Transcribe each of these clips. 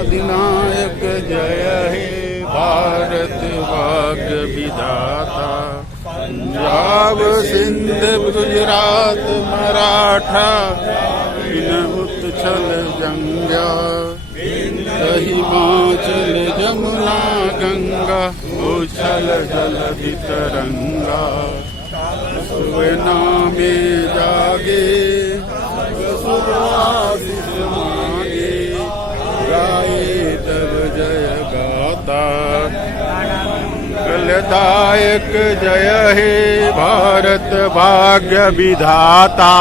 अधिनायक जय हे भारत भाग्य विधाता। पंजाब सिंध गुजरात मराठा उत्छल जंगा। हिमाचल जमुना गंगा उछल जलधि तरंगा। सुवना में जागे सुभाषिष मांगे। गाए तब जय गाता। मंगलदायक जय हे भारत भाग्य विधाता।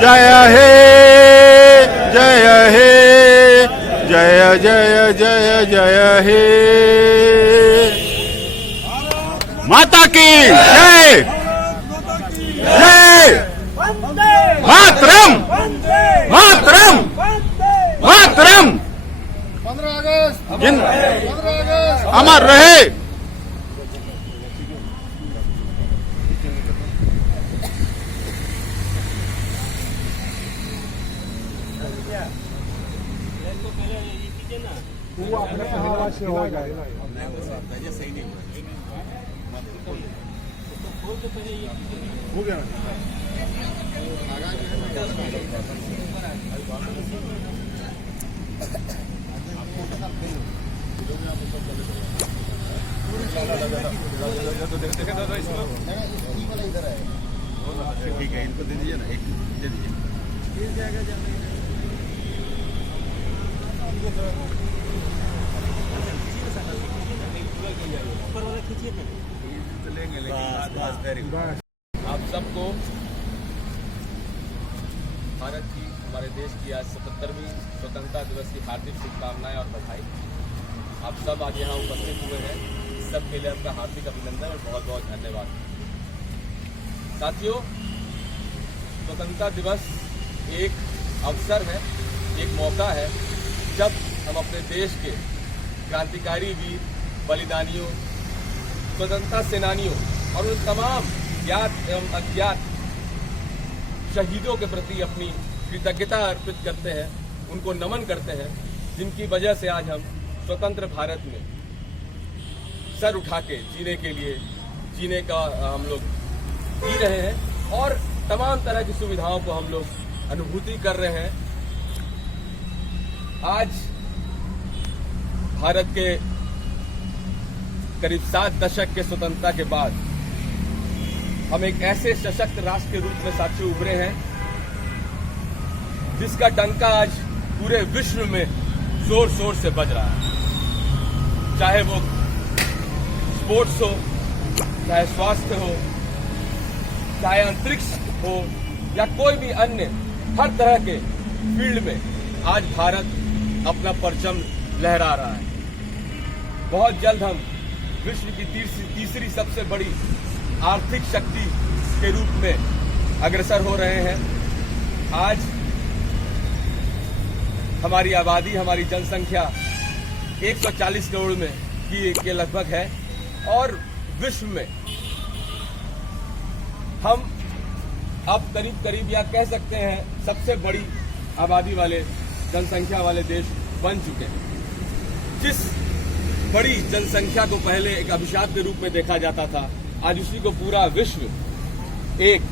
जय हे जय हे जय जय जय जय हे। माता की जय जय मातरम मातरम मातरम। 15 अगस्त जिन 15 अगस्त अमर रहे। हो गया। ठीक है, इनको दे दीजिए ना, एक दे दीजिए। आप सबको भारत की, हमारे देश की आज 77वीं स्वतंत्रता दिवस की हार्दिक शुभकामनाएं और बधाई। आप सब आज यहाँ उपस्थित हुए हैं, इस सब के लिए आपका हार्दिक अभिनंदन और बहुत बहुत धन्यवाद। साथियों, स्वतंत्रता दिवस एक अवसर है, एक मौका है जब हम अपने देश के क्रांतिकारी वीर, बलिदानियों, स्वतंत्रता सेनानियों और उन तमाम ज्ञात एवं अज्ञात शहीदों के प्रति अपनी कृतज्ञता अर्पित करते हैं, उनको नमन करते हैं, जिनकी वजह से आज हम स्वतंत्र भारत में सर उठा के जीने का हम लोग जी रहे हैं और तमाम तरह की सुविधाओं को हम लोग अनुभूति कर रहे हैं। आज भारत के करीब 7 दशक के स्वतंत्रता के बाद हम एक ऐसे सशक्त राष्ट्र के रूप में साथियों उभरे हैं जिसका डंका आज पूरे विश्व में जोर शोर से बज रहा है। चाहे वो स्पोर्ट्स हो, चाहे स्वास्थ्य हो, चाहे अंतरिक्ष हो या कोई भी अन्य हर तरह के फील्ड में आज भारत अपना परचम लहरा रहा है। बहुत जल्द हम विश्व की तीसरी सबसे बड़ी आर्थिक शक्ति के रूप में अग्रसर हो रहे हैं। आज हमारी आबादी, हमारी जनसंख्या 140 करोड़ में के लगभग है और विश्व में हम अब करीब या कह सकते हैं सबसे बड़ी आबादी वाले, जनसंख्या वाले देश बन चुके हैं। जिस बड़ी जनसंख्या को पहले एक अभिशाप के रूप में देखा जाता था, आज उसी को पूरा विश्व एक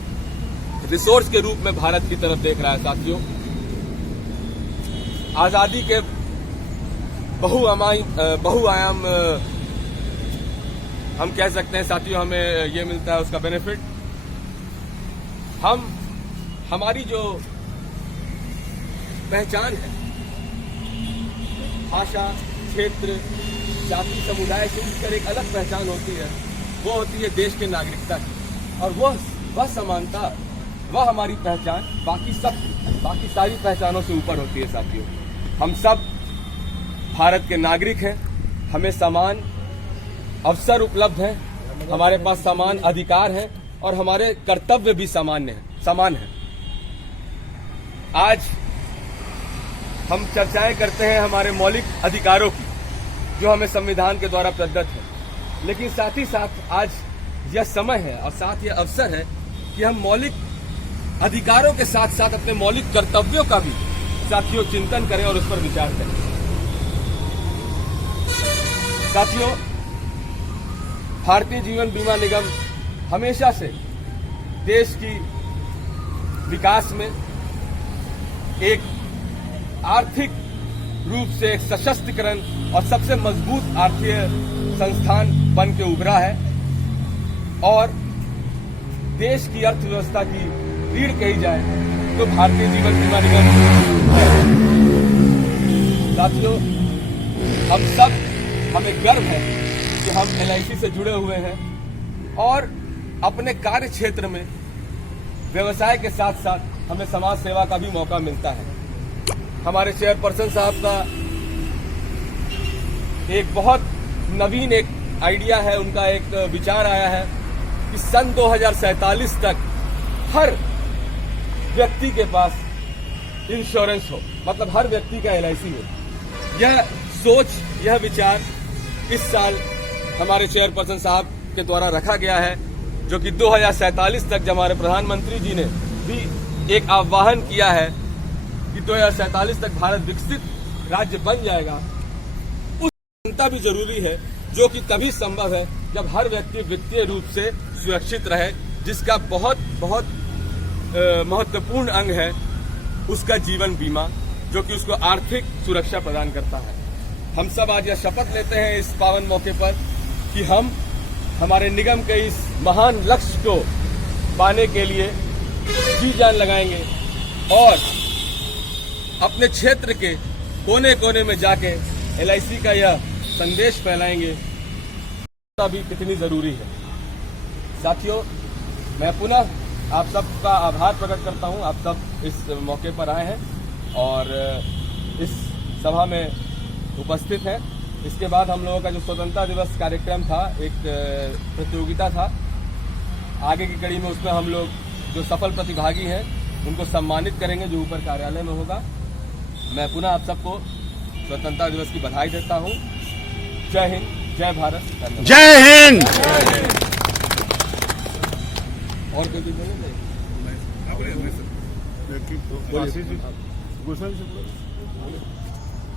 रिसोर्स के रूप में भारत की तरफ देख रहा है। साथियों, आजादी के बहुआयाम हम कह सकते हैं साथियों, हमें ये मिलता है उसका बेनिफिट। हमारी जो पहचान है, भाषा, क्षेत्र, जाति, समुदाय से उठकर एक अलग पहचान होती है, वो होती है देश के नागरिकता की। और वह समानता, वह हमारी पहचान बाकी सारी पहचानों से ऊपर होती है। साथियों, हम सब भारत के नागरिक हैं, हमें समान अवसर उपलब्ध हैं, हमारे पास समान अधिकार हैं और हमारे कर्तव्य भी समान हैं। आज हम चर्चाएं करते हैं हमारे मौलिक अधिकारों की, जो हमें संविधान के द्वारा प्रदत्त है, लेकिन साथ ही साथ आज यह समय है और साथ यह अवसर है कि हम मौलिक अधिकारों के साथ साथ अपने मौलिक कर्तव्यों का भी साथियों चिंतन करें और उस पर विचार करें। साथियों, भारतीय जीवन बीमा निगम हमेशा से देश की विकास में एक आर्थिक रूप से एक सशक्तिकरण और सबसे मजबूत आर्थिक संस्थान बन के उभरा है और देश की अर्थव्यवस्था की रीढ़ कही जाए तो भारतीय जीवन बीमा निगम। साथियों, हमें गर्व है कि हम LIC से जुड़े हुए हैं और अपने कार्य क्षेत्र में व्यवसाय के साथ साथ हमें समाज सेवा का भी मौका मिलता है। हमारे चेयरपर्सन साहब का एक बहुत नवीन एक आइडिया है, उनका एक विचार आया है कि सन 2047 तक हर व्यक्ति के पास इंश्योरेंस हो, मतलब हर व्यक्ति का LIC हो। यह सोच, यह विचार इस साल हमारे चेयरपर्सन साहब के द्वारा रखा गया है, जो कि 2047 तक, जब हमारे प्रधानमंत्री जी ने भी एक आह्वान किया है कि 2047 तक भारत विकसित राज्य बन जाएगा। उस चिंता भी जरूरी है, जो कि तभी संभव है जब हर व्यक्ति वित्तीय रूप से सुरक्षित रहे, जिसका बहुत बहुत महत्वपूर्ण अंग है उसका जीवन बीमा, जो कि उसको आर्थिक सुरक्षा प्रदान करता है। हम सब आज यह शपथ लेते हैं इस पावन मौके पर कि हम हमारे निगम के इस महान लक्ष्य को पाने के लिए जी जान लगाएंगे और अपने क्षेत्र के कोने कोने में जाके LIC का यह संदेश फैलाएंगे अभी कितनी जरूरी है। साथियों, मैं पुनः आप सबका आभार प्रकट करता हूं। आप सब इस मौके पर आए हैं और इस सभा में उपस्थित हैं। इसके बाद हम लोगों का जो स्वतंत्रता दिवस कार्यक्रम था, एक प्रतियोगिता था आगे की कड़ी में, उसमें हम लोग जो सफल प्रतिभागी हैं उनको सम्मानित करेंगे, जो ऊपर कार्यालय में होगा। मैं पुनः आप सबको स्वतंत्रता दिवस की बधाई देता हूं। जय हिंद, जय भारत, धन्यवाद। जय हिंद। और कोई बोले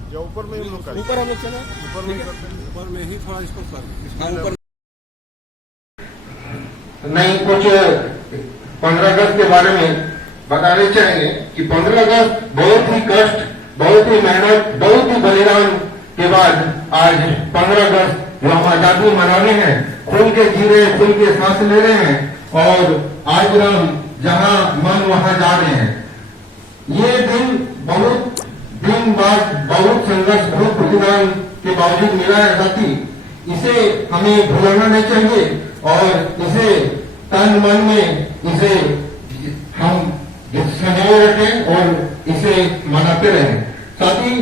या ऊपर में हम लोग करें, ऊपर हम लोग चले, ऊपर में करते हैं, ऊपर में ही थोड़ा इसको कर ऊपर नहीं। कुछ 15 अगस्त के बारे में बताने चाहेंगे कि 15 अगस्त बहुत ही कष्ट, बहुत ही मेहनत, बहुत ही बलिदान के बाद आज 15 अगस्त जो हम आजादी मना रहे हैं, खुल के जी रहे हैं, खुल के सांस ले रहे हैं और आज हम जहां मन वहां जा रहे हैं। ये दिन बहुत दिन बाद, बहुत संघर्ष, बहुत प्रतिदान के बावजूद मिला है साथी। इसे हमें भूलना नहीं चाहिए और इसे तन मन में इसे हम संजोए रखें और इसे मनाते रहें। साथ ही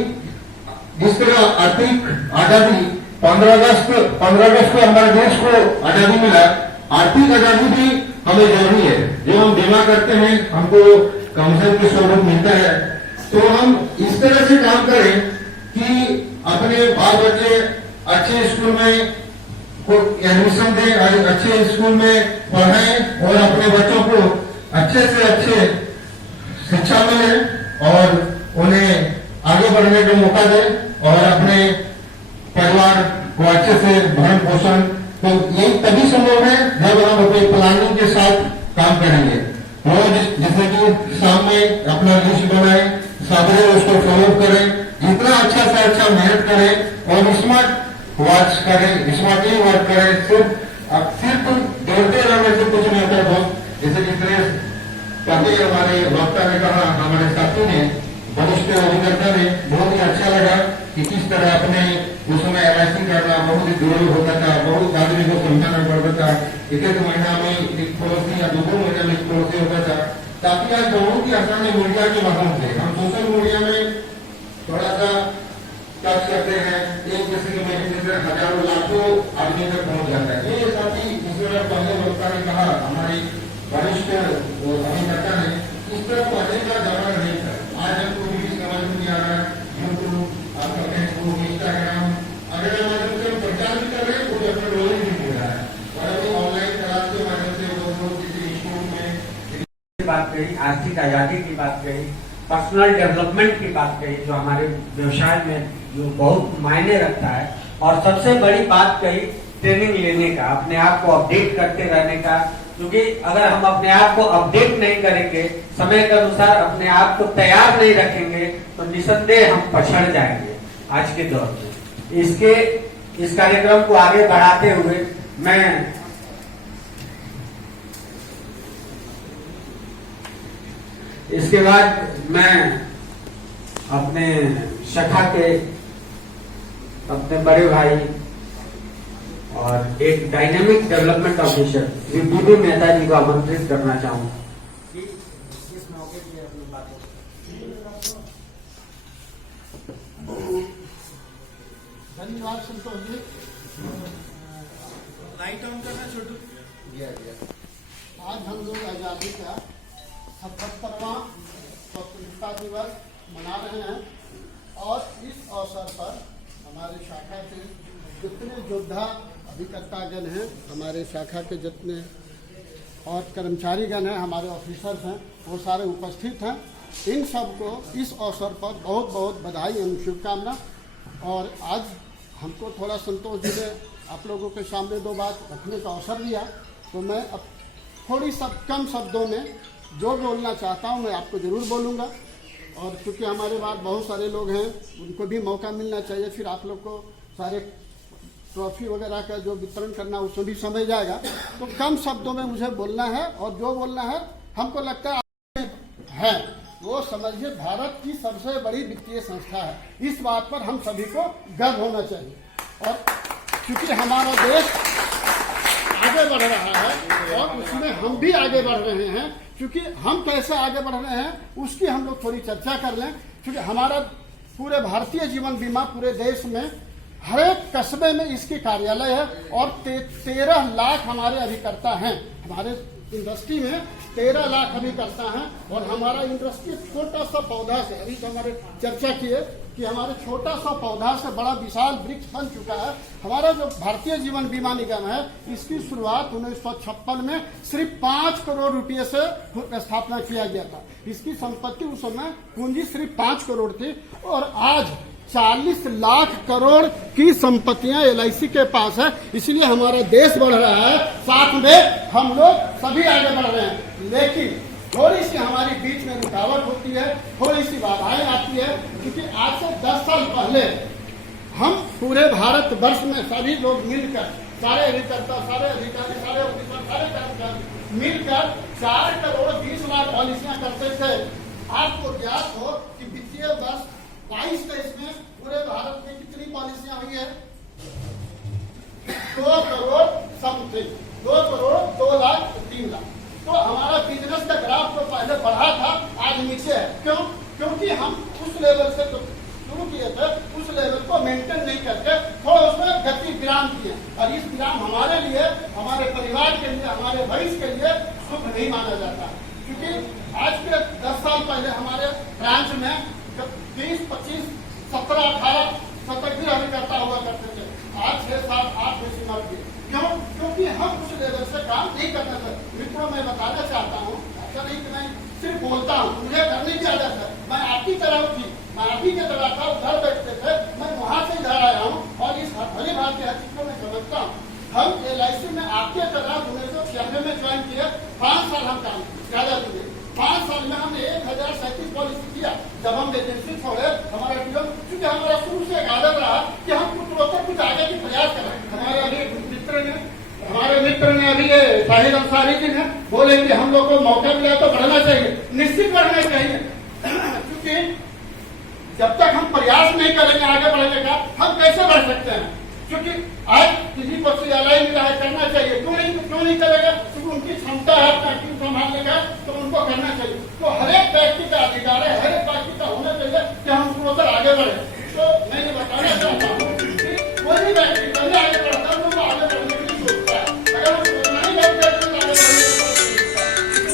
जिस तरह आर्थिक आजादी 15 अगस्त को हमारे देश को आजादी मिला, आर्थिक आजादी भी हमें जरूरी है। जो हम बीमा करते हैं हमको कमीशन के स्वरूप मिलता है, तो हम इस तरह से काम करें कि अपने बाल बच्चे अच्छे स्कूल में एडमिशन दें, अच्छे स्कूल में पढ़ाएं और अपने बच्चों को अच्छे से अच्छे शिक्षा मिले और उन्हें आगे बढ़ने का मौका दें और अपने परिवार को अच्छे से भरण पोषण। तो ये तभी संभव है जब हम अपने प्लानिंग के साथ काम करेंगे। रोज जैसे कि शाम में अपना लिस्ट बनाए, सवेरे उसको फॉलो करें, जितना अच्छा से अच्छा मेहनत करें और स्मार्ट वर्क करें, स्मार्टली वर्क करें। सिर्फ दौड़ते रहने से कुछ नहीं होता दोस्त। जैसे जितने पहले हमारे वक्ता ने कहा, हमारे साथी ने, वरिष्ठ अभिकर्ता ने, बहुत ही अच्छा लगा कि किस तरह अपने उसमें LIC करना बहुत ही जरूरी होता था, बहुत आदमी को समझाना पड़ता था। एक महीना में एक पड़ोसी या 2 महीना में एक पड़ोसी होता था, ताकि आज बहुत ही आसानी मीडिया के माध्यम से हम सोशल मीडिया में थोड़ा सा टच करते हैं, एक किसी के मैसेज से हजारों लाखों आदमी तक पहुंच जाता है। ये साथी इस तरह पहले वक्ता ने कहा, हमारे बात कही, आर्थिक आज़ादी की बात कही, पर्सनल डेवलपमेंट की बात कही, जो हमारे व्यवसाय में जो बहुत मायने रखता है, और सबसे बड़ी बात कही ट्रेनिंग लेने का, अपने आप को अपडेट करते रहने का, क्योंकि अगर हम अपने आप को अपडेट नहीं करेंगे, समय के अनुसार अपने आप को तैयार नहीं रखेंगे, तो निसंदेह हम पछड़ जाएंगे आज के दौर में। इस कार्यक्रम को आगे बढ़ाते हुए मैं इसके बाद मैं अपने शाखा के अपने बड़े भाई और एक डायनेमिक डेवलपमेंट ऑफिसर श्री बीबी मेहता जी को आमंत्रित करना चाहूंगा। इस मौके के लिए अपनी बातों धन्यवाद संतोष जी। लाइट ऑन करना छोटू। आज हम लोग आजादी का 77वां स्वतंत्रता दिवस मना रहे हैं और इस अवसर पर हमारे शाखा के जितने योद्धा अभिकर्तागण हैं, हमारे शाखा के जितने और कर्मचारीगण हैं, हमारे ऑफिसर्स हैं, वो सारे उपस्थित हैं। इन सबको इस अवसर पर बहुत बहुत बधाई एवं शुभकामना। और आज हमको थोड़ा संतोष जी ने आप लोगों के सामने दो बात रखने का अवसर दिया, तो मैं अब थोड़ी कम शब्दों में जो बोलना चाहता हूँ मैं आपको ज़रूर बोलूँगा। और क्योंकि हमारे बाद बहुत सारे लोग हैं, उनको भी मौका मिलना चाहिए, फिर आप लोग को सारे ट्रॉफी वगैरह का जो वितरण करना उसमें भी समझ जाएगा। तो कम शब्दों में मुझे बोलना है, और जो बोलना है हमको लगता है वो समझिए भारत की सबसे बड़ी वित्तीय संस्था है। इस बात पर हम सभी को गर्व होना चाहिए। और क्योंकि हमारा देश आगे बढ़ रहा है और उसमें हम भी आगे बढ़ रहे हैं, क्योंकि हम कैसे आगे बढ़ रहे हैं उसकी हम लोग थोड़ी चर्चा कर लें। क्योंकि हमारा पूरे भारतीय जीवन बीमा पूरे देश में हर एक कस्बे में इसकी कार्यालय है और 13 लाख हमारे अभिकर्ता हैं। हमारे इंडस्ट्री में 13 लाख अभिकर्ता हैं और हमारा इंडस्ट्री छोटा सा पौधा से, अभी तो हमारे चर्चा किए कि हमारे छोटा सा पौधा से बड़ा विशाल वृक्ष बन चुका है। हमारा जो भारतीय जीवन बीमा निगम है, इसकी शुरुआत 1956 में सिर्फ 5 करोड़ रुपए से स्थापना किया गया था। इसकी संपत्ति उस समय पूंजी सिर्फ 5 करोड़ थी और आज 40 लाख करोड़ की संपत्तियां LIC के पास है। इसलिए हमारा देश बढ़ रहा है, साथ में हम लोग सभी आगे बढ़ रहे हैं। लेकिन थोड़ी सी हमारी बीच में रुकावट होती है, थोड़ी सी बाधाएं आती है, क्योंकि आज से 10 साल पहले हम पूरे भारत वर्ष में सभी लोग मिलकर, सारे अभिकर्ता, सारे अधिकारी, सारे ऑफिसर, सारे कर्मचारी मिलकर 4 करोड़ 20 लाख पॉलिसियां करते थे। आपको ज्ञात हो कि वित्तीय वर्ष 22-23 में पूरे भारत में कितनी पॉलिसियां हुई है? 2 करोड़ समथिंग, 2 करोड़ 2 लाख 3 लाख। तो हमारा बिजनेस का ग्राफ तो पहले बढ़ा था, आज नीचे है। क्यों? क्योंकि हम उस लेवल से तो शुरू किए थे, उस लेवल को मेंटेन नहीं करके थोड़ा उसमें गति विराम किए। और इस विराम हमारे लिए, हमारे परिवार के लिए, हमारे भविष्य के लिए शुभ नहीं माना जाता। क्योंकि आज के 10 साल पहले हमारे ब्रांच में 20, 25, 17, 18 शताब्दी अभिकर्ता हुआ करते थे। आज 6, 7, 8 बेसी मर गए। क्यों? क्योंकि हम उस लेवल से काम नहीं करते थे। मित्रों, मैं बताना चाहता हूँ, ऐसा नहीं कि मैं सिर्फ बोलता हूँ, मुझे करने की आदत है। मैं आपकी तरह थी, मैं आप ही की तरह था, घर बैठते थे, मैं वहां से इधर आया हूँ और इस भली बात की हकीकत में समझता हूँ। हम LIC में आपके तरह 1996 में ज्वाइन किए, 5 साल हम काम किए, ज्यादा दिए। 5 साल में हमने 1037 पॉलिसी किया। जब हम एजेंसी छोड़े, हमारा टीम, क्योंकि हमारा शुरू से एक आदत रहा कि हम कुछ आगे की प्रयास करें। हमारे मित्र ने अभी ये शाहिद अंसारी जी ने बोले कि हम लोग को मौका मिला तो बढ़ना चाहिए। निश्चित बढ़ना चाहिए, क्योंकि जब तक हम प्रयास नहीं करेंगे आगे बढ़ने का, हम कैसे बढ़ सकते हैं? क्योंकि आज किसी को LI मिला है, करना चाहिए। क्यों नहीं करेगा? क्योंकि उनकी क्षमता है अपना टीम संभालने का, तो उनको करना चाहिए। तो हर एक व्यक्ति का अधिकार है, हर एक व्यक्ति का होना चाहिए कि हम उसको आगे बढ़े। तो मैं ये बताना चाहता हूँ कि कोई भी व्यक्ति पहले आगे बढ़ता है तो वो आगे बढ़ने के लिए सोचता है। अगर वो नहीं बढ़ता है तो आगे बढ़ने के लिए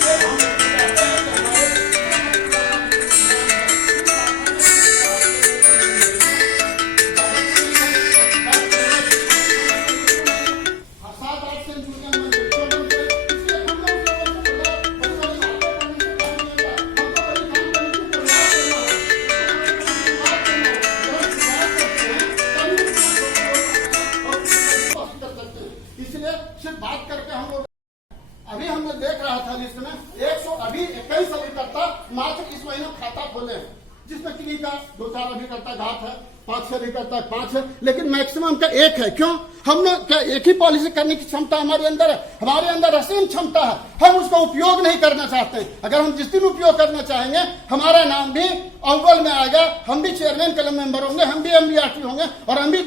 जिंदगी का 2-4 अभिकर्ता घाट है, 5 से अभिकर्ता 5 है, लेकिन मैक्सिमम का 1 है। क्यों? हमने क्या एक ही पॉलिसी करने की क्षमता हमारे अंदर है? हमारे अंदर असीम क्षमता है, हम उसका उपयोग नहीं करना चाहते हैं। अगर हम जिस दिन उपयोग करना चाहेंगे, हमारा नाम भी अव्वल में आएगा, हम भी चेयरमैन क्लब मेंबर होंगे, हम भी MBRT होंगे और हम भी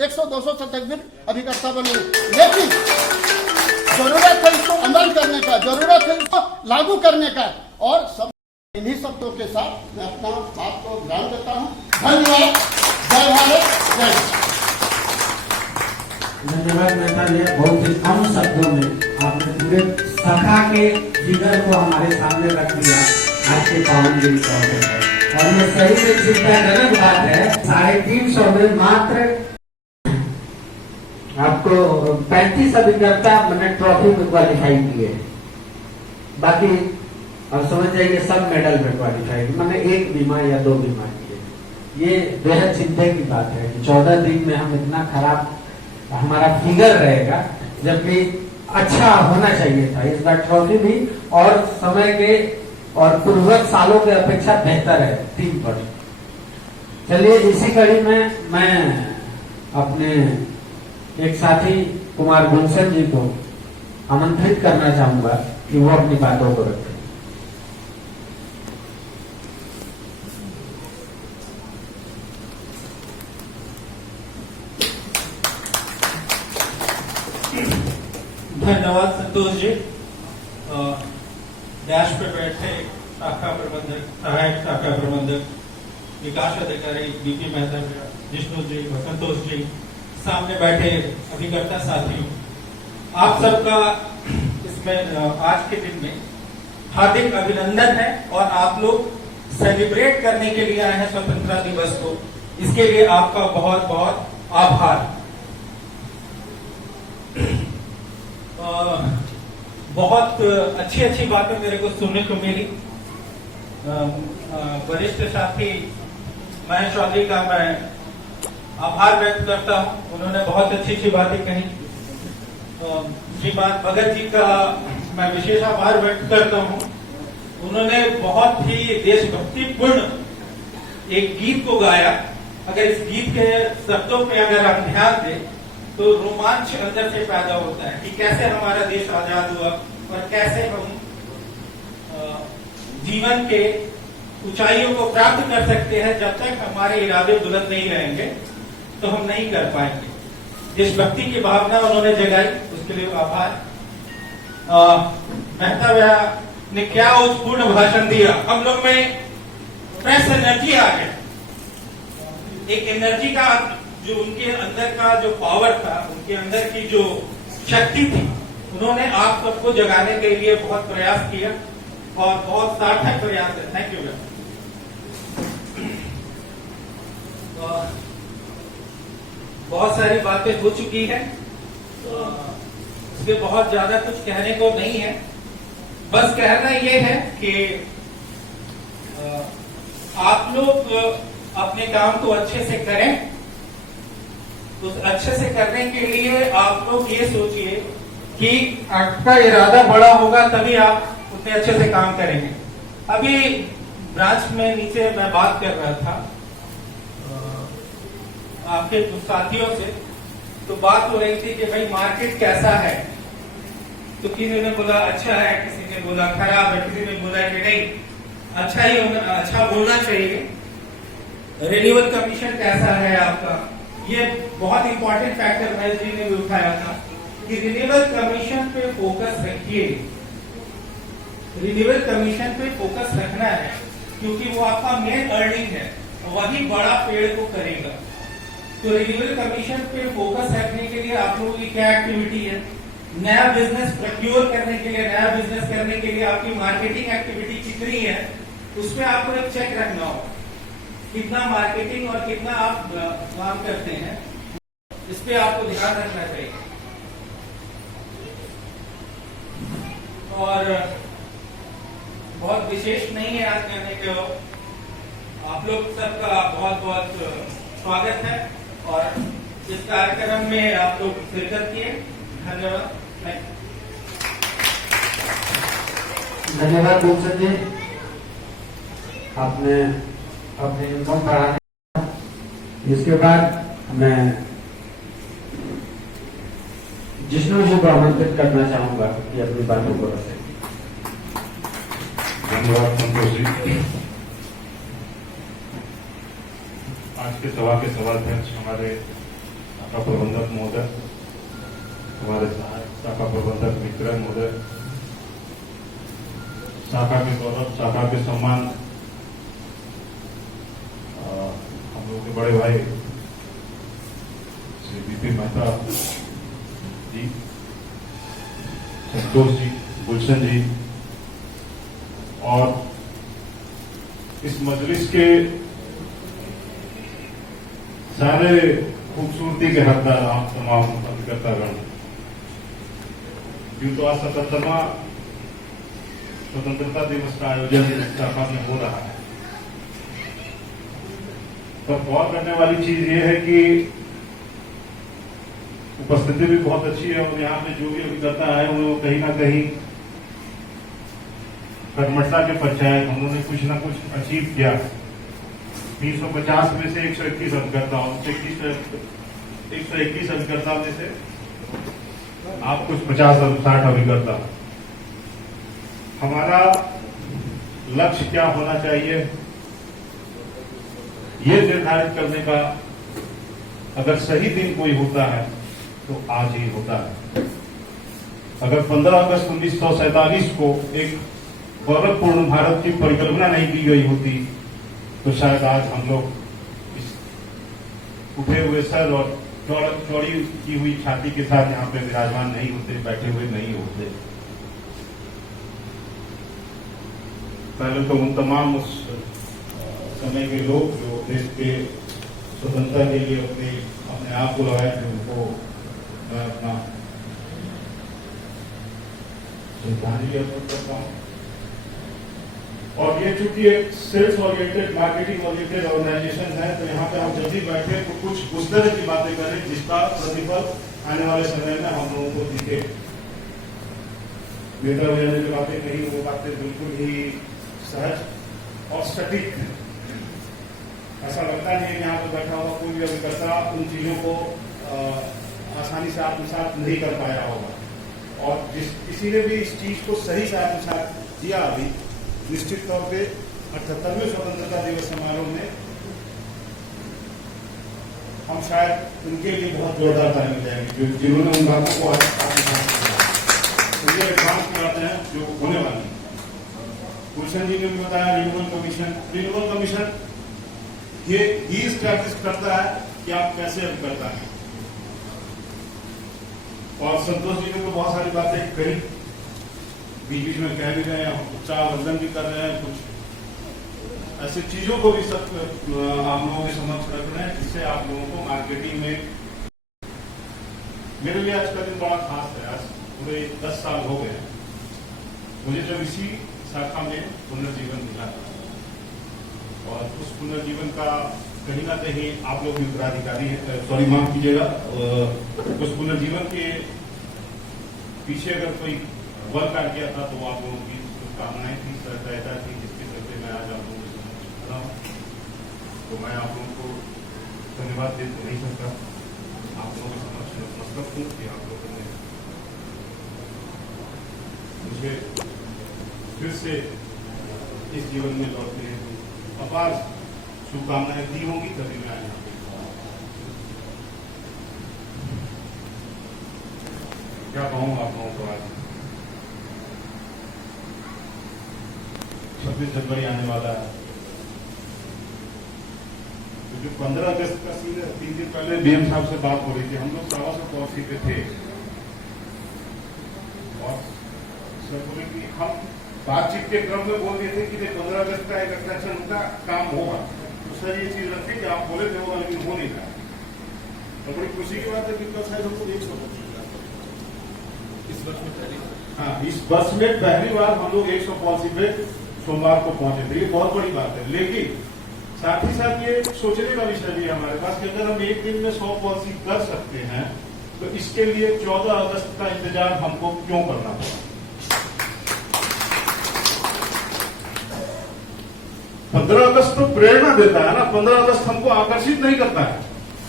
100-200 से तक अभिकर्ता बनेंगे। लेकिन जरूरत है इसको अमल करने का, जरूरत है इसको लागू करने का। और सब इन्हीं शब्दों के साथ मैं अपना बात को ध्यान देता हूँ। धन्यवाद। जय भारत, जय धन्यवाद नेता जी, बहुत ही कम शब्दों में आपने पूरे सभा के जिगर को हमारे सामने रख दिया आज के पावन दिन के अवसर पर। और ये सही में चिंताजनक बात है, 350 में मात्र आपको 35 अभिकर्ता मैंने ट्रॉफी में क्वालिफाई किए, बाकी अब समझ जाइए सब मेडल में क्वालिफाई, मैंने 1 बीमा या 2 बीमा किए। ये बेहद चिंता की बात है कि 14 दिन में हम इतना खराब हमारा फिगर रहेगा, जबकि अच्छा होना चाहिए था। इस बार ट्रॉफी भी और समय के और पूर्वक सालों के अपेक्षा बेहतर है 3%। चलिए इसी कड़ी में मैं अपने एक साथी कुमार गुलशन जी को आमंत्रित करना चाहूंगा कि वो अपनी बातों को रखें। धन्यवाद संतोष जी। डैश पे बैठे शाखा प्रबंधक, सहायक शाखा प्रबंधक, विकास अधिकारी बीपी मेहता, जिष्णु जी, संतोष जी, सामने बैठे अभिकर्ता साथियों, आप सबका इसमें आज के दिन में हार्दिक अभिनंदन है। और आप लोग सेलिब्रेट करने के लिए आए हैं स्वतंत्रता दिवस को, इसके लिए आपका बहुत बहुत आभार। बहुत अच्छी अच्छी बातें मेरे को सुनने को मिली। वरिष्ठ साथी महेश चौधरी का मैं आभार व्यक्त करता हूं, उन्होंने बहुत अच्छी अच्छी बातें कही। श्रीमान भगत जी का मैं विशेष आभार व्यक्त करता हूं, उन्होंने बहुत ही देशभक्तिपूर्ण एक गीत को गाया। अगर इस गीत के शब्दों पे अगर हम ध्यान दें तो रोमांच अंदर से पैदा होता है कि कैसे हमारा देश आजाद हुआ और कैसे हम जीवन के ऊंचाइयों को प्राप्त कर सकते हैं। जब तक हमारे इरादे बुलंद नहीं रहेंगे तो हम नहीं कर पाएंगे। देशभक्ति की भावना उन्होंने जगाई, उसके लिए आभार। मेहता भैया ने क्या उत्पूर्ण भाषण दिया, हम लोग में फ्रेश एनर्जी आ गया। एक एनर्जी का जो उनके अंदर का जो पावर था, उनके अंदर की जो शक्ति थी, उन्होंने आप सबको जगाने के लिए बहुत प्रयास किया और बहुत सार्थक प्रयास है। Thank you. बहुत सारी बातें हो चुकी है, इसलिए बहुत ज्यादा कुछ कहने को नहीं है। बस कहना यह है कि आप लोग अपने काम को अच्छे से करें। उस अच्छे से करने के लिए आप लोग ये सोचिए कि आपका इरादा बड़ा होगा तभी आप उतने अच्छे से काम करेंगे। अभी ब्रांच में नीचे मैं बात कर रहा था आपके साथियों से, तो बात हो रही थी कि भाई मार्केट कैसा है। तो किसी ने बोला अच्छा है, किसी ने बोला खराब है, किसी ने बोला कि नहीं अच्छा ही होना, अच्छा बोलना चाहिए। रिन्यूअल कमीशन कैसा है आपका, ये बहुत इंपॉर्टेंट फैक्टर महेश जी ने भी उठाया था कि रिन्यूअल कमीशन पे फोकस रखिए। रिन्यूअल कमीशन पे फोकस रखना है क्योंकि वो आपका मेन अर्निंग है, वही बड़ा पेड़ को करेगा। तो रिन्यूअल कमीशन पे फोकस रखने के लिए आप लोगों की क्या एक्टिविटी है, नया बिजनेस प्रोक्योर करने के लिए, नया बिजनेस करने के लिए आपकी मार्केटिंग एक्टिविटी कितनी है, उसमें आपको एक चेक रखना होगा। कितना मार्केटिंग और कितना आप काम करते हैं, इस पे आपको ध्यान रखना चाहिए। और बहुत विशेष नहीं है आज कहने के, आप लोग सबका बहुत बहुत स्वागत है और इस कार्यक्रम में आप लोग शिरकत किए। धन्यवाद। धन्यवाद गुलशन जी, आपने अपने इनकम बढ़ाने। इसके बाद मैं जिष्णु जी को आमंत्रित करना चाहूंगा कि अपनी बातों को रखें। धन्यवाद संतोष जी। आज के सभा के सभाध्यक्ष हमारे शाखा प्रबंधक महोदय, हमारे शाखा प्रबंधक विक्रम महोदय, शाखा के गौरव, शाखा के सम्मान, हम लोग के बड़े भाई श्री बीपी मेहता जी, संतोष जी, गुलशन जी, और इस मजलिस के सारे खूबसूरती के हकदार आप तमाम अभिकर्तागण। यूं तो आज 77वां स्वतंत्रता दिवस का आयोजन शाखा में हो रहा है, पर गौर करने वाली चीज ये है कि उपस्थिति भी बहुत अच्छी है और यहाँ पे जो भी अभिकर्ता है वो कहीं ना कहीं कर्मठता के पश्चात उन्होंने कुछ ना कुछ अचीव किया। 350 में से 121 अभिकर्ता, 121 अभिकर्ता में से आप कुछ 50-60 अभिकर्ता। हमारा लक्ष्य क्या होना चाहिए ये निर्धारित करने का अगर सही दिन कोई होता है तो आज ही होता है। अगर 15 अगस्त 1947 को एक गौरवपूर्ण भारत की परिकल्पना नहीं की गई होती तो शायद आज हम लोग इस उठे हुए सर और चौड़ी की हुई छाती के साथ यहाँ पे विराजमान नहीं होते, बैठे हुए नहीं होते। पहले तो उन तमाम उस समय के लोग जो देश के स्वतंत्रता के लिए अपने आप को लगाए थे उनको मैं अपना श्रद्धांजलि अर्पित करता हूँ। और ये चूंकि एक sales oriented, marketing oriented organization है तो यहाँ पे हम जब भी बैठे तो कुछ उस तरह की बातें करें जिसका प्रतिफल आने वाले समय में हम लोगों को दिखे। नेता हो जाने की बातें कही, वो बातें बिल्कुल ही सहज और सटीक है। ऐसा लगता नहीं है कि यहाँ पे बैठा हुआ कोई भी अभिकर्ता उन चीजों को आसानी से आत्मसात नहीं कर पाया होगा। और किसी ने भी इस चीज को सही से आत्मसात किया अभी निश्चित तौर पे 78वें स्वतंत्रता दिवस समारोह में हम शायद उनके लिए बहुत जोरदार ताली जाएंगे जिन्होंने उन बातों को एडवांस कराते हैं जो होने वाली। गुलशन जी ने भी बताया रिन्यूअल कमीशन ये ही स्टैब्लिश करता है कि आप कैसे करता है। और संतोष जी ने तो बहुत सारी बातें कही, बीच बीच में कह भी रहे हैं, उत्साह वर्धन भी कर रहे हैं, कुछ ऐसी चीजों को भी सब आप लोगों के समक्ष रख रहे हैं जिससे आप लोगों को मार्केटिंग में। मेरे लिए आज का दिन बड़ा खास है। आज पूरे 10 साल हो गए मुझे जब इसी शाखा में पुनर्जीवन मिला और उस पुनर्जीवन का कहीं ना कहीं आप लोग भी उत्तराधिकारी हैं, सॉरी माफ कीजिएगा, उस पुनर्जीवन के पीछे अगर कोई वर्क आ गया था तो आप लोगों की शुभकामनाएं थी, सहकारिता थी, जिसके चलते मैं आज आप लोगों से मिला हूँ। तो मैं आप लोगों को धन्यवाद दे नहीं सकता, आप लोगों के समक्ष नतमस्तक हूँ कि आप लोगों ने मुझे फिर से इस जीवन में लौटने अपार शुभकामनाएं दी होंगी, तभी मैं यहाँ पे क्या कहूँ आप लोगों को। आज 26 जनवरी आने वाला है, तो जो 15 अगस्त का सीन है, 3 दिन पहले डीएम साहब से बात हो रही थी, हम लोग 125 पॉलिसी पे थे और सर बोले कि हम बातचीत के क्रम में बोल दिए थे कि 15 अगस्त का एक एक्सटेंशन का काम होगा। तो सर ये चीज रखी कि आप बोले थे होगा लेकिन हो नहीं रहा। तो बड़ी खुशी की बात है कि कल शायद हमको 100 इस वर्ष में पहली हाँ, इस वर्ष में पहली बार हम लोग 100 पॉलिसी पे सोमवार को पहुंचे थे। ये बहुत बड़ी बात है, लेकिन साथ ही साथ ये सोचने का विषय भी है हमारे पास कि अगर हम एक दिन में 100 पॉलिसी कर सकते हैं तो इसके लिए 14 अगस्त का इंतजार हमको क्यों करना पड़ा। 15 अगस्त तो प्रेरणा देता है ना, 15 अगस्त हमको आकर्षित नहीं करता है,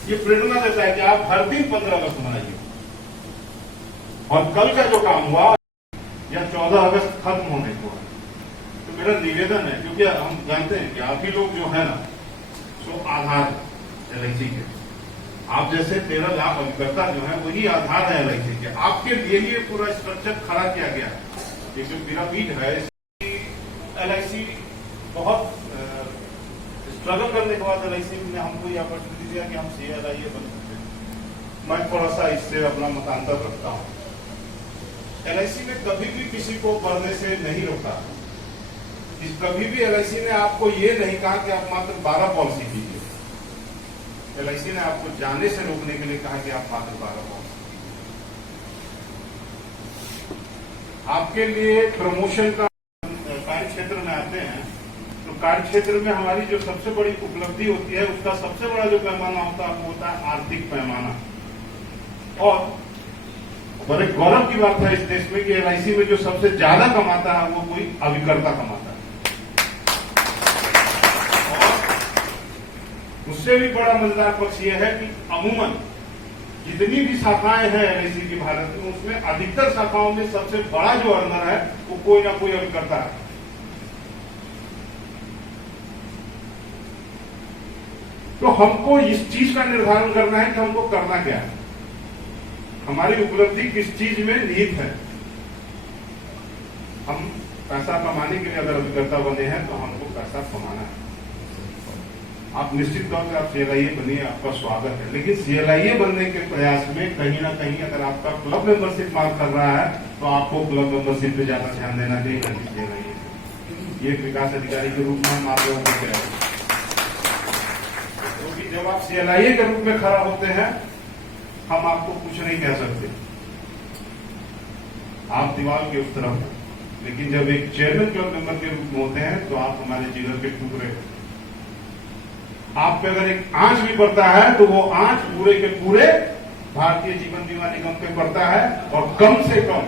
ये प्रेरणा देता है कि आप हर दिन 15 अगस्त मनाइए। और कल का जो काम हुआ या 14 अगस्त खत्म होने को, तो मेरा निवेदन है, क्योंकि हम जानते हैं कि आप ही लोग जो है ना, सो आधार LIC के, आप जैसे 13 लाख अभिकर्ता जो है वही आधार है LIC के। आपके लिए ही पूरा स्ट्रक्चर खड़ा किया गया है। ये जो पिरामिड है, LIC बहुत स्ट्रगल करने के बाद LIC ने हमको ये अपॉर्चुनिटी दिया कि हम CLIA बन सकते हैं। मैं थोड़ा सा इससे अपना मतांतर रखता हूँ। LIC ने कभी भी किसी को बढ़ने से नहीं रोका। कभी भी LIC ने आपको ये नहीं कहा कि आप मात्र 12 पॉलिसी कीजिए। LIC ने आपको जाने से रोकने के लिए कहा कि आप मात्र 12 पॉलिसी कीजिए। आपके लिए प्रमोशन का कार्य क्षेत्र में आते हैं, तो कार्य क्षेत्र में हमारी जो सबसे बड़ी उपलब्धि होती है, उसका सबसे बड़ा जो पैमाना होता है वो होता है आर्थिक पैमाना। और बड़े गौरव की बात है इस देश में कि LIC में जो सबसे ज्यादा कमाता है वो कोई अभिकर्ता कमाता है। उससे भी बड़ा मजेदार पक्ष यह है कि अमूमन जितनी भी शाखाएं हैं LIC की भारत में, उसमें अधिकतर शाखाओं में सबसे बड़ा जो अर्नर है वो कोई ना कोई अभिकर्ता है। तो हमको इस चीज का निर्धारण करना है कि हमको करना क्या है, हमारी उपलब्धि किस चीज में निहित है। हम पैसा कमाने के लिए अगर अभिकर्ता बने हैं तो हमको पैसा कमाना है। आप निश्चित तौर पर आप CLIA बनिए, आपका स्वागत है, लेकिन CLIA बनने के प्रयास में कहीं ना कहीं अगर आपका क्लब मेंबरशिप मांग कर रहा है तो आपको क्लब मेंबरशिप पे ज्यादा ध्यान देना चाहिए। ये एक विकास अधिकारी के रूप में हम आप लोगों को कह रहे हैं, क्योंकि जब आप CLIA के रूप में खड़ा होते हैं हम आपको कुछ नहीं कह सकते, आप दीवार के उस तरफ हैं। लेकिन जब एक चेयरमैन क्लब मेंबर के रूप में होते हैं तो आप हमारे जिगर के टुकड़े हैं। आप पे अगर एक आंच भी पड़ता है तो वो आंच पूरे के पूरे भारतीय जीवन बीमा निगम पे पड़ता है, और कम से कम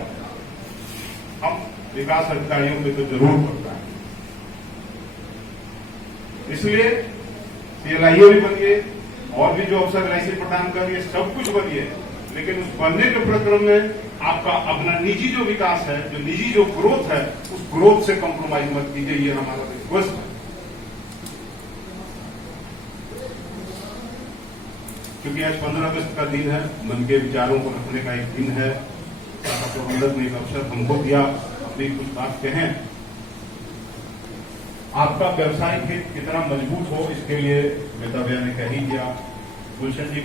हम विकास अधिकारियों पे तो जरूर पड़ता है। इसलिए CLIA भी बनिए, और भी जो अवसर LIC प्रदान कर रही है सब कुछ बनिए, लेकिन उस बनने के प्रक्रम में आपका अपना निजी जो विकास है, जो निजी जो ग्रोथ है, उस ग्रोथ से कॉम्प्रोमाइज मत कीजिए। ये हमारा रिक्वेस्ट है, क्योंकि आज 15 अगस्त का दिन है, मन के विचारों को रखने का एक दिन है। प्रबंधक ने एक अवसर हमको दिया अपनी कुछ बात कहें। आपका व्यवसायिक हित कितना मजबूत हो, इसके लिए वेदाव्या ने कह ही दिया, गुलशन जी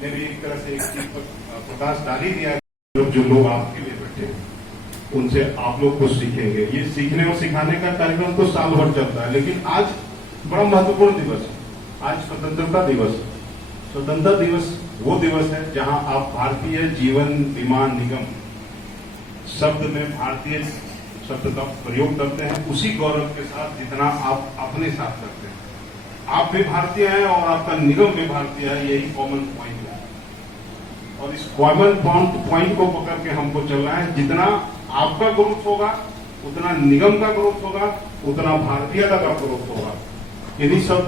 ने भी एक तरह से एक चीज पर प्रकाश डाल ही दिया। जो लोग आपके लिए बैठे उनसे आप लोग कुछ सीखेंगे। ये सीखने और सिखाने का कार्यक्रम तो साल भर चलता है, लेकिन आज बड़ा महत्वपूर्ण दिवस है। आज स्वतंत्रता दिवस है। स्वतंत्रता दिवस वो दिवस है जहां आप भारतीय जीवन बीमा निगम शब्द में भारतीय शब्द का प्रयोग करते हैं, उसी गौरव के साथ जितना आप अपने साथ करते हैं। आप भी भारतीय हैं और आपका निगम भी भारतीय है, यही कॉमन पॉइंट है। और इस कॉमन पॉइंट को पकड़ के हमको चलना है। जितना आपका ग्रोथ होगा उतना निगम का ग्रोथ होगा, उतना भारतीयता का ग्रोथ होगा। इन्हीं सब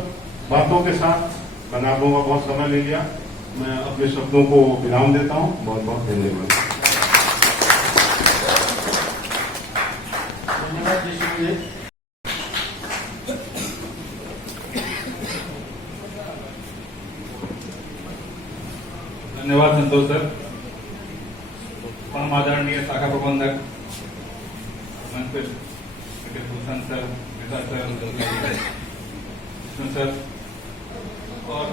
बातों के साथ मैंने आप लोगों का बहुत समय ले लिया, मैं अपने शब्दों को विराम देता हूं। बहुत बहुत धन्यवाद। धन्यवाद संतोष सर। परम आदरणीय शाखा प्रबंधक भूषण सर, कृष्ण सर और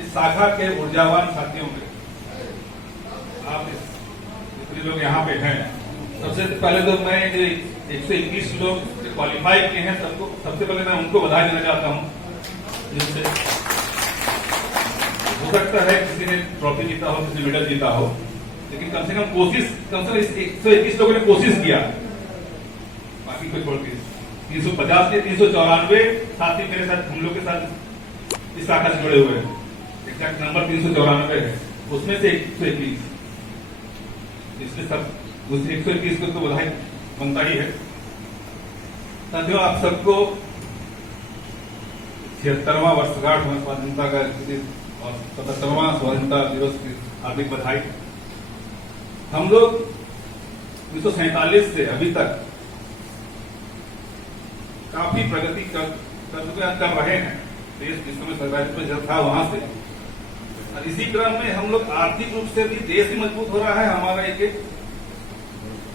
इस शाखा के ऊर्जावान साथियों में आप जितने लोग यहाँ पे हैं, सबसे पहले तो मैं 121 लोग क्वालिफाई किए हैं, सबको सबसे पहले मैं उनको बधाई देना चाहता हूँ। जिससे हो सकता है किसी ने ट्रॉफी जीता हो, किसी ने मेडल जीता हो, लेकिन कम से कम 121 लोगों ने कोशिश किया। बाकी कोई छोड़ के 350 के 394 साथी मेरे साथ, हम लोग के साथ इस शाखा से जुड़े हुए हैं। एग्जैक्ट नंबर 394 है, उसमें से 121, इसलिए सब उस 121 को तो बधाई बनता ही है। साथियों, आप सबको 76वां वर्षगांठ में स्वाधीनता का और 77वां स्वाधीनता दिवस की हार्दिक बधाई। हम लोग 1947 से अभी तक काफी प्रगति कर रहे हैं। देश जिस समय सरकार जब था वहां से, और इसी क्रम में हम लोग आर्थिक रूप से भी देश ही मजबूत हो रहा है, हमारा एक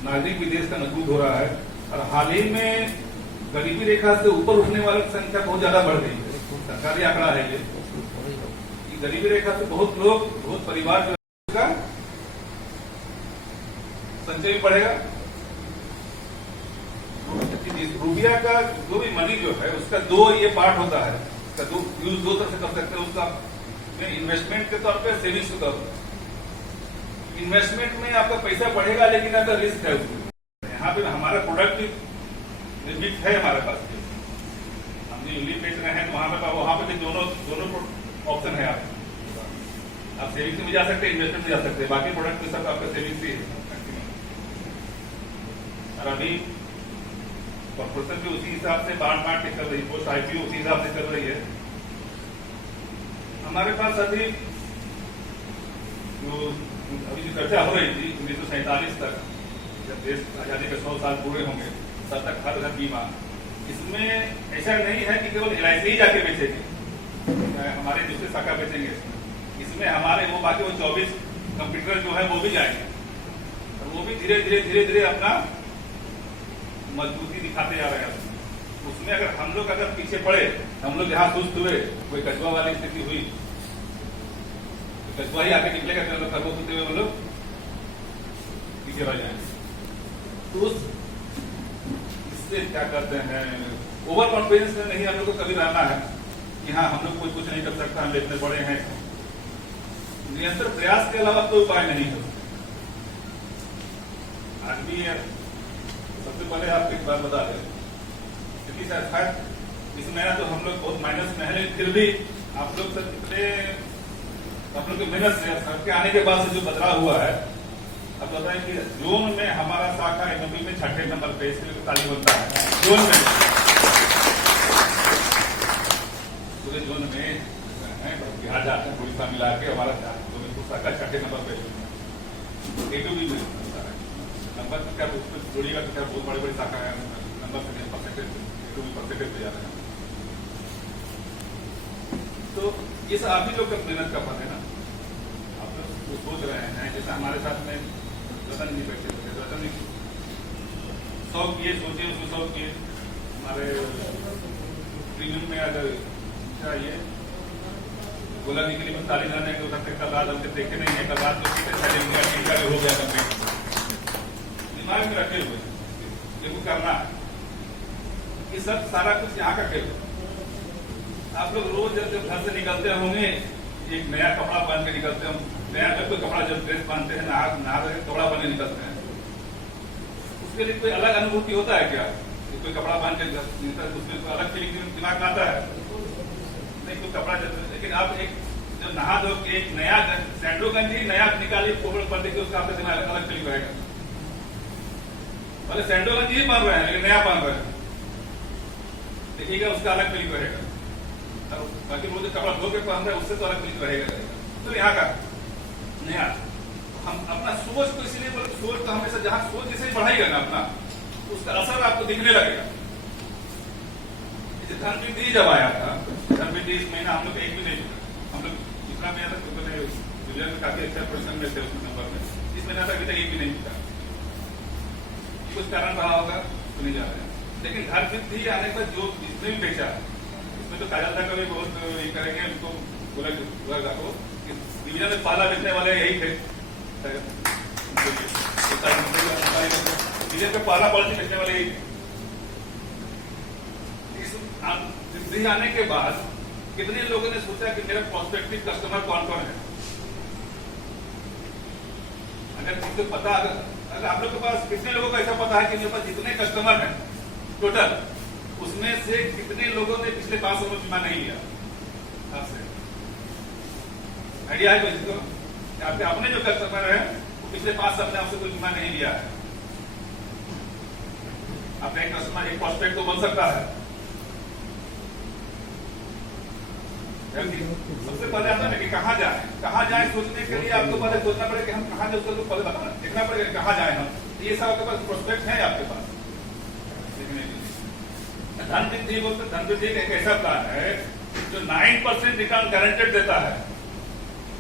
नागरिक भी देश का मजबूत हो रहा है। और हाल ही में गरीबी रेखा से ऊपर उठने वालों की संख्या बहुत ज्यादा बढ़ गई है। सरकारी आंकड़ा है ये गरीबी रेखा से बहुत लोग, बहुत परिवार का संचय भी बढ़ेगा। रुपया का जो भी मनी जो है उसका दो ये पार्ट होता है, उसका यूज दो तरह से कर सकते हैं। उसका इन्वेस्टमेंट के तौर पर, सेविंग्स के तौर पर। इन्वेस्टमेंट में आपका पैसा बढ़ेगा लेकिन आपका रिस्क है उसमें। यहाँ पे हमारा प्रोडक्ट लिमिट है हमारे पास, हम जो यूनिट बेच रहे हैं तो वहां पे भी दोनों ऑप्शन है। आप सेविंग्स में भी जा सकते हैं, इन्वेस्टमेंट में जा सकते हैं। बाकी प्रोडक्ट के साथ आपका सेविंग्स ही है। और अभी कॉर्पोरेशन भी उसी हिसाब से बांट के कर रही है, पोस्ट आईपीओ उसी हिसाब से कर रही है। हमारे पास अभी जो चर्चा हो रही थी 1947 तक, जब देश आजादी के 100 साल पूरे होंगे, तब तक हर घर बीमा, इसमें ऐसा नहीं है कि केवल LIC ही जाके बेचेंगे, हमारे दूसरे शाखा बेचेंगे। इसमें हमारे वो बाकी वो 24 कंप्यूटर जो है वो भी जाएंगे, और वो भी धीरे धीरे अपना मजबूती दिखाते जा रहे हैं। उसमें अगर हम लोग पीछे पड़े, हम लोग यहाँ सुस्त हुए, कोई कचुआ वाली स्थिति हुई, तो कचुआ ही आके निकलेगा, खरगोश होते हुए वो लोग पीछे रह जाएंगे। तो इससे क्या करते हैं, ओवर कॉन्फिडेंस में नहीं हम लोग को कभी रहना है कि हाँ हम लोग कोई कुछ नहीं कर सकता, हम इतने बड़े हैं। निरंतर प्रयास के अलावा कोई उपाय नहीं है। आज भी सबसे पहले आपको एक बात बता दें, क्योंकि शायद इसमें तो हम लोग बहुत माइनस में है, लेकिन फिर भी आप लोग सब इतने आप लोग की मेहनत से सबके आने के बाद से जो बदलाव हुआ है। अब बताएं कि जोन में हमारा शाखा एमपी में 6ठे नंबर पे, इसलिए ताली बनता है जोन में, पूरे जोन में बिहार झारखंड उड़ीसा मिला के हमारा शाखा 6ठे नंबर पे। A2 भी नंबर क्या उसमें जोड़िएगा तो क्या बहुत बड़ी बड़ी शाखा है, नंबर से परसेंटेज पे जाता है। तो ये सब आप ही लोग मेहनत का फल है ना। आप लोग सोच रहे हैं, जैसे हमारे साथ में रतन जी बैठे थे, रतन जी 100 किए, सोचिए उसमें 100 किए। हमारे प्रीमियम में अगर चाहिए बोला कि 45 जाने हो सकते, कल रात हमसे देखे नहीं है, कल रात हो गया कंप्लीट, दिमाग में रखे हुए ये कुछ करना है। ये सब सारा कुछ यहाँ का खेल। आप लोग रोज जब घर से निकलते होंगे, एक नया कपड़ा पहन के निकलते हैं, नया कोई कपड़ा जब ड्रेस पहनते हैं, नहा कपड़ा पहन के निकलते हैं, उसके लिए कोई अलग अनुभूति होता है क्या? कोई कपड़ा पहन के उसमें कोई अलग फीलिंग दिमाग में आता है नहीं, कोई कपड़ा लेकिन आप एक जब नहा धो के एक नया सैंडो गंजी नया निकाली फोटो पर देखिए, उसका आपका दिमाग अलग फीलिंग रहेगा। भले सैंडो गंजी ही पहन रहे हैं लेकिन नया पहन रहे हैं, देखिएगा उसका अलग फीलिंग रहेगा। बाकी वो जो कपड़ा धो के पहन रहे हैं उससे तो अलग फीलिंग रहेगा। तो यहाँ का नया हम अपना सोच को इसलिए बोलते, सोच तो हमेशा जहां सोच जैसे बढ़ाएगा ना अपना, उसका असर आपको दिखने लगेगा। धन वृद्धि जब आया था, धन वृद्धि इस महीना हम लोग एक भी नहीं, हम लोग जितना महीना तक रिजल्ट में काफी अच्छा पोजिशन में थे उस नंबर में, इस महीना तक अभी तक एक भी नहीं मिला। कुछ कारण रहा होगा तो नहीं जा रहे हैं, लेकिन धन वृद्धि आने पर जो जिसने भी बेचा, इसमें तो काजल का भी बहुत ये करेंगे, उनको बोला को डिवीजन में पहला बेचने वाले यही थे, डिवीजन में पहला पॉलिसी बेचने वाले यही थे। वृद्धि आने के बाद कितने लोगों ने सोचा कि मेरा प्रोस्पेक्टिव कस्टमर कौन कौन है? अगर किसी पता, अगर आप लोग के पास कितने लोगों को ऐसा पता है कि मेरे पास जितने कस्टमर हैं टोटल, उसमें से कितने लोगों ने पिछले 5 सालों में बीमा नहीं लिया? आपसे आइडिया है कोई जिसको? आपके अपने जो कस्टमर है वो पिछले 5 साल में आपसे कोई बीमा नहीं लिया है। आपका एक कस्टमर एक प्रोस्पेक्ट तो बन सकता है, क्योंकि सबसे पहले आता है कि कहाँ जाए सोचने के लिए आपको पहले सोचना पड़ेगा कि हम कहाँ जाए, उसको तो पहले बताना देखना पड़ेगा कहाँ जाए हम। ये सब आपके पास प्रोस्पेक्ट है आपके पास देखने के लिए। धन वृद्धि बोलते, धन वृद्धि एक ऐसा प्लान है जो 9% रिटर्न गारंटेड देता है।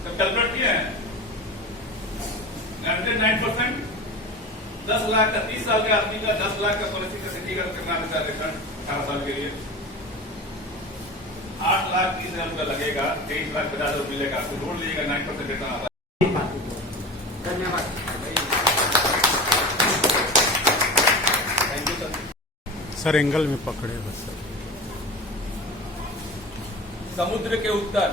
तो कैलकुलेट किए हैं, गारंटेड 9%, 10 लाख का 30 साल के आदमी का 10 लाख का पॉलिसी का सिटी करना रहता है रिटर्न 18 साल के लिए। 8,30,000 रुपया लगेगा, 23,50,000 मिलेगा, आपको लोन लीजिएगा 9% रिटर्न आता है। धन्यवाद। Thank you sir. Sir angle में पकड़े बस सर। समुद्र के उत्तर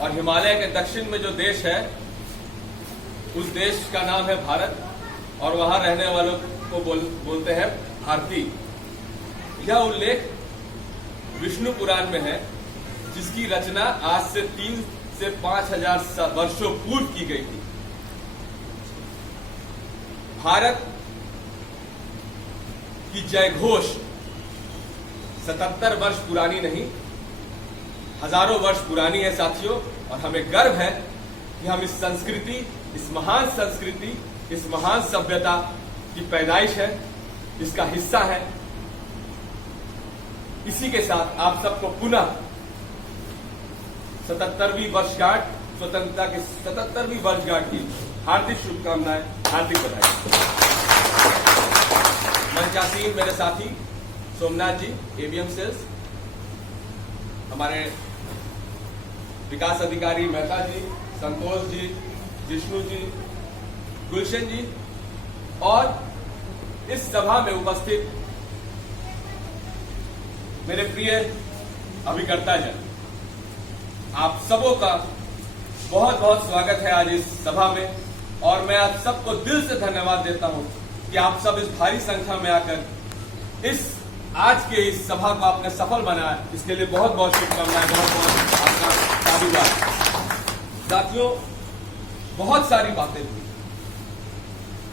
और हिमालय के दक्षिण में जो देश है, उस देश का नाम है भारत और वहां रहने वालों को बोलते हैं भारतीय। यह उल्लेख विष्णु पुराण में है, जिसकी रचना आज से 3 से 5,000 वर्षों पूर्व की गई थी। भारत की जय घोष 77 वर्ष पुरानी नहीं, हजारों वर्ष पुरानी है साथियों। और हमें गर्व है कि हम इस संस्कृति, इस महान संस्कृति, इस महान सभ्यता की पैदाइश है, इसका हिस्सा है। इसी के साथ आप सबको पुनः 77वीं वर्षगांठ, स्वतंत्रता की 77वीं वर्षगांठ की हार्दिक शुभकामनाएं, हार्दिक बधाई। मंचासीन मेरे साथी सोमनाथ जी, एबीएम सेल्स, हमारे विकास अधिकारी मेहता जी, संतोष जी, जिष्णु जी, गुलशन जी और इस सभा में उपस्थित मेरे प्रिय अभिकर्ता जन, आप सबों का बहुत बहुत स्वागत है आज इस सभा में। और मैं आप सबको दिल से धन्यवाद देता हूं कि आप सब इस भारी संख्या में आकर इस आज के इस सभा को आपने सफल बनाया। इसके लिए बहुत बहुत शुभकामनाएं, बहुत बहुत आपका साधुवाद। साथियों, बहुत सारी बातें हुई,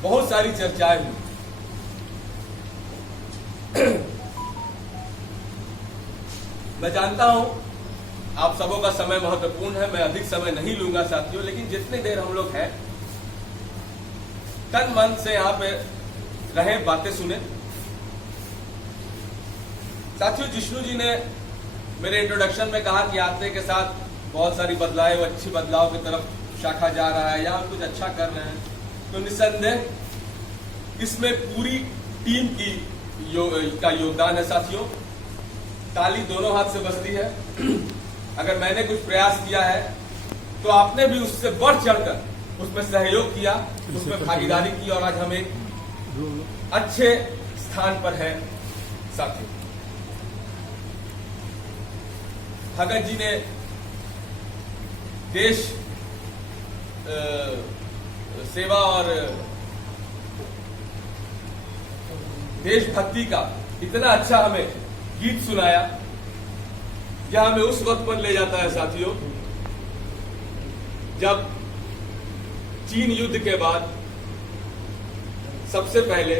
बहुत सारी चर्चाएं हुई। मैं जानता हूं आप सबों का समय महत्वपूर्ण है, मैं अधिक समय नहीं लूंगा साथियों, लेकिन जितनी देर हम लोग हैं तन मन से यहां पे रहे, बातें सुने। साथियों, जिष्णु जी ने मेरे इंट्रोडक्शन में कहा कि आते के साथ बहुत सारी बदलाव, अच्छी बदलाव की तरफ शाखा जा रहा है या हम कुछ अच्छा कर रहे हैं, तो निस्संदेह इसमें पूरी टीम का योगदान है साथियों। ताली दोनों हाथ से बजती है। अगर मैंने कुछ प्रयास किया है तो आपने भी उससे बढ़ चढ़कर उसमें सहयोग किया, उसमें भागीदारी की और आज हम एक अच्छे स्थान पर हैं साथियों। भगत जी ने देश सेवा और देशभक्ति का इतना अच्छा हमें गीत सुनाया, यह हमें उस वक्त पर ले जाता है साथियों जब चीन युद्ध के बाद सबसे पहले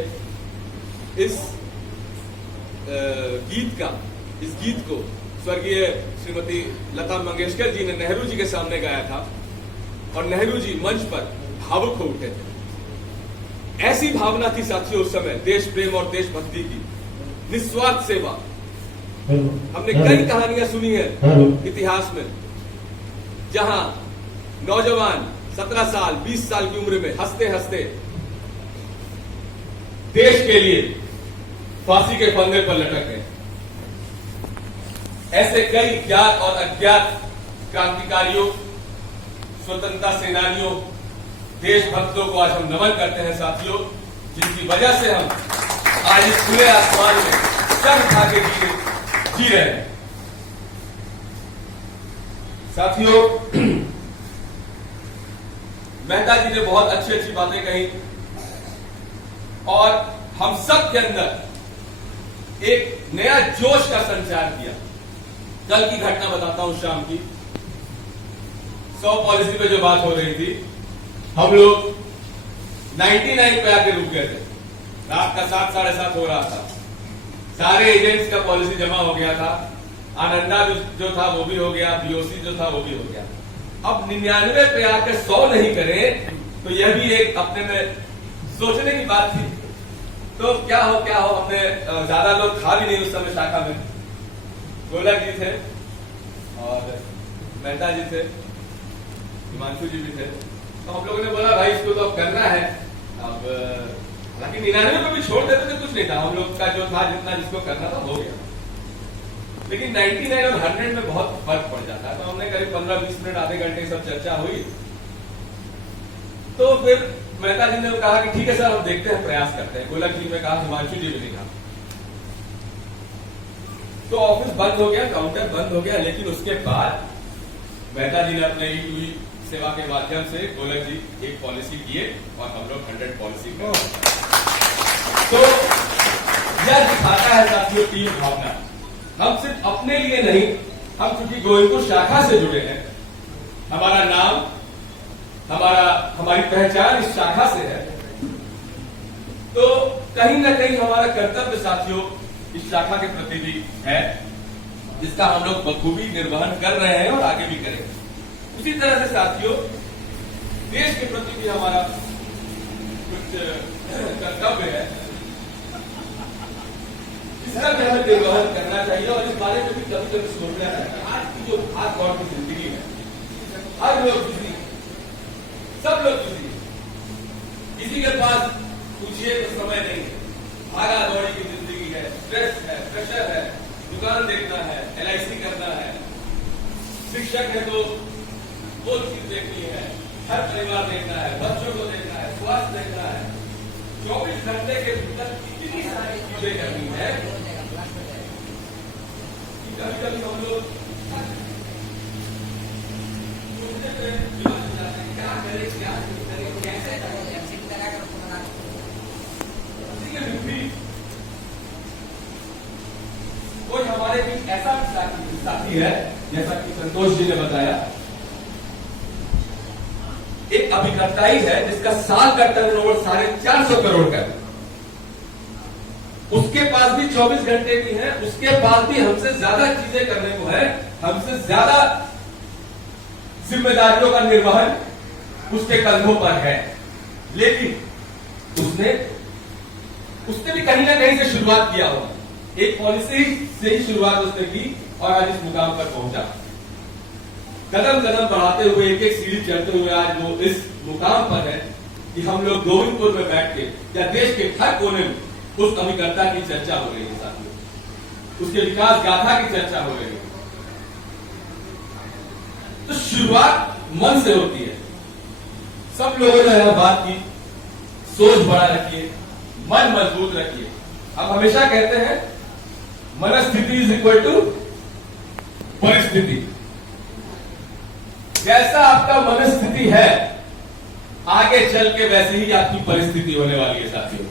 इस गीत को स्वर्गीय श्रीमती लता मंगेशकर जी ने नेहरू जी के सामने गाया था और नेहरू जी मंच पर भावुक हो उठे थे। ऐसी भावना थी साथियों उस समय, देश प्रेम और देशभक्ति की, निस्वार्थ सेवा। हमने कई कहानियां सुनी है इतिहास में, जहां नौजवान 17 साल 20 साल की उम्र में हंसते हंसते देश के लिए फांसी के फंदे पर लटक गए। ऐसे कई ज्ञात और अज्ञात क्रांतिकारियों, स्वतंत्रता सेनानियों, देशभक्तों को आज हम नमन करते हैं साथियों, जिनकी वजह से हम आज इस खुले आसमान में सर खा के जी रहे हैं साथियों। मेहता जी ने बहुत अच्छी अच्छी बातें कही और हम सब के अंदर एक नया जोश का संचार किया। कल की घटना बताता हूं शाम की, 100 पॉलिसी पे जो बात हो रही थी, हम लोग 99 पे आके रुक गए थे। रात का 7 साढ़े 7 हो रहा था, सारे एजेंट्स का पॉलिसी जमा हो गया था आनंदा जो था वो भी हो गया, बीओसी जो था वो भी हो गया। अब 99 पे आकर 100 नहीं करें तो यह भी एक अपने में सोचने की बात थी। तो क्या हो हमने ज्यादा लोग था भी नहीं उस समय शाखा में, गोलक जी थे और मेहता जी थे, हिमांशु जी भी थे। तो हम लोगों ने बोला भाई इसको तो अब करना है। अब हालांकि 99 को भी छोड़ देते तो कुछ नहीं था, हम लोग का जो था जितना जिसको करना था हो गया। लेकिन 99 और 100 में बहुत फर्क पड़ जाता है। तो हमने करीब 15-20 मिनट आधे घंटे सब चर्चा हुई। तो फिर मेहता जी ने कहा कि ठीक है सर हम देखते हैं, प्रयास करते हैं। गोलक जी ने कहा, हिमांशु जी ने कहा। तो ऑफिस बंद हो गया, काउंटर बंद हो गया। लेकिन उसके बाद मेहता जी ने अपने ई सेवा के माध्यम से गोलक जी एक पॉलिसी किए और हम लोग 100 पॉलिसी कर। तो यह दिखाता है साथियों टीम भावना। हम सिर्फ अपने लिए नहीं, हम चूंकि गोविंदपुर शाखा से जुड़े हैं, हमारा नाम, हमारी पहचान इस शाखा से है। तो कहीं ना कहीं हमारा कर्तव्य साथियों इस शाखा के प्रति भी है, जिसका हम लोग बखूबी निर्वहन कर रहे हैं और आगे भी करेंगे। उसी तरह से साथियों देश के प्रति भी हमारा कुछ कर्तव्य है, इसका भी हमें निर्वहन करना चाहिए। और इस बारे में भी कभी कभी सोचना चाहिए। आज की जो भाग दौड़ की जिंदगी है, हर लोग बिजी, सब लोग बिजी, किसी के पास पूछिए तो समय नहीं है। भागा दौड़ी की जिंदगी है, स्ट्रेस है, प्रेशर है, दुकान देखना है, LIC करना है, शिक्षक है तो वो चीज देखनी है, हर परिवार देखना है, बच्चों को देखना है, स्वास्थ्य देखना है। 24 घंटे के भीतर कितनी सारी चीजें करनी है कि कभी कभी हम लोग क्या करें, क्या करें, कैसे करें। कोई हमारे बीच ऐसा साथी है, जैसा कि संतोष जी ने बताया, एक अभिकर्ता ही है जिसका साल का टर्नओवर 450 करोड़ का है। उसके पास भी 24 घंटे भी है, उसके पास भी हमसे ज्यादा चीजें करने को है, हमसे ज्यादा जिम्मेदारियों का निर्वहन उसके कंधों पर है। लेकिन उसने भी कहीं ना कहीं से शुरुआत किया होगा, एक पॉलिसी से ही शुरुआत उसने की और आज इस मुकाम पर पहुंचा। कदम कदम बढ़ाते हुए, एक एक सीढ़ी चढ़ते हुए आज वो इस मुकाम पर है कि हम लोग गोविंदपुर में बैठ के या देश के हर कोने में उस अभिकर्ता की चर्चा हो रही है साथियों, उसके विकास गाथा की चर्चा हो रही है। तो शुरुआत मन से होती है। सब लोगों ने यह बात की, सोच बड़ा रखिए, मन मजबूत रखिए। हम हमेशा कहते हैं मनस्थिति इज इक्वल टू परिस्थिति। जैसा आपका मनस्थिति है, आगे चल के वैसे ही आपकी परिस्थिति होने वाली है साथियों।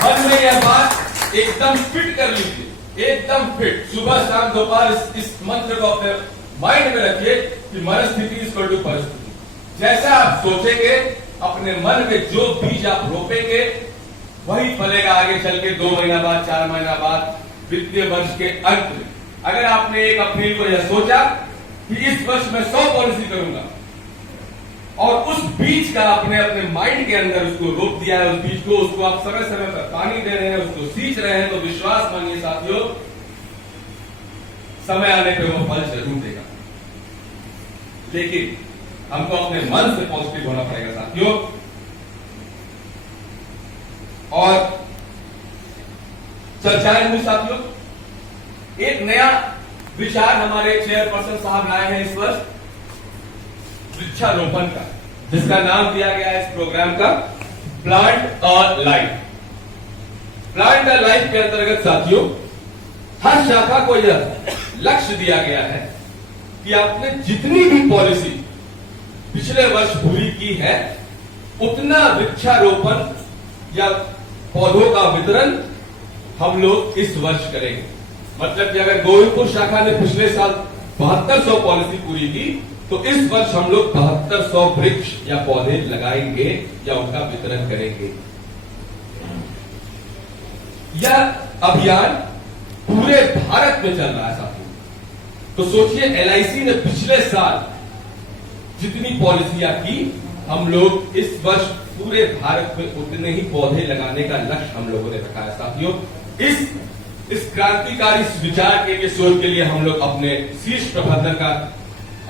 मन में यह बात एकदम फिट कर लीजिए, एकदम फिट। सुबह शाम दोपहर इस मंत्र को अपने माइंड में रखिए कि मनस्थिति इज इक्वल टू परिस्थिति। जैसा आप सोचेंगे, अपने मन में जो बीज आप रोपेंगे वही फलेगा आगे चल के 2 महीना बाद, 4 महीना बाद, वित्तीय वर्ष के अंत में। अगर आपने 1 अप्रैल को यह सोचा कि इस वर्ष मैं 100 पॉलिसी करूंगा और उस बीज का आपने अपने माइंड के अंदर उसको रोप दिया है, उस बीज को, उसको आप समय समय पर पानी दे रहे हैं, उसको सींच रहे हैं, तो विश्वास मानिए साथियों, समय आने पर वो फल जरूर देगा। लेकिन हमको अपने मन से पॉजिटिव होना पड़ेगा साथियों। और चर्चाएं हुई साथियों, एक नया विचार हमारे चेयरपर्सन साहब लाए हैं इस वर्ष, वृक्षारोपण का, जिसका नाम दिया गया है इस प्रोग्राम का plant a life. Plant a life के अंतर्गत साथियों हर शाखा को यह लक्ष्य दिया गया है कि आपने जितनी भी पॉलिसी पिछले वर्ष पूरी की है, उतना वृक्षारोपण या पौधों का वितरण हम लोग इस वर्ष करेंगे। मतलब कि अगर गोविंदपुर शाखा ने पिछले साल 7200 पॉलिसी पूरी की, तो इस वर्ष हम लोग 7200 वृक्ष या पौधे लगाएंगे या उनका वितरण करेंगे। यह अभियान पूरे भारत में चल रहा है साथियों। तो सोचिए LIC ने पिछले साल जितनी पॉलिसियां की, हम लोग इस वर्ष पूरे भारत में उतने ही पौधे लगाने का लक्ष्य हम लोगों ने रखा है साथियों। इस क्रांतिकारी विचार के लिए, सोच के लिए हम लोग अपने शीर्ष प्रबंधन का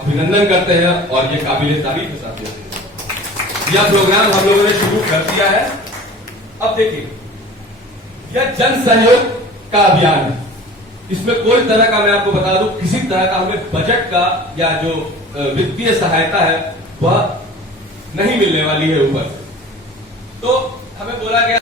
अभिनंदन करते हैं और ये काबिल तारीफ है साथियों। यह प्रोग्राम हम लोगों ने शुरू कर दिया है। अब देखिए, यह जन सहयोग का अभियान है। इसमें कोई तरह का, मैं आपको बता दूं, किसी तरह का हमें बजट का या जो वित्तीय सहायता है वह नहीं मिलने वाली है ऊपर से। तो हमें बोला गया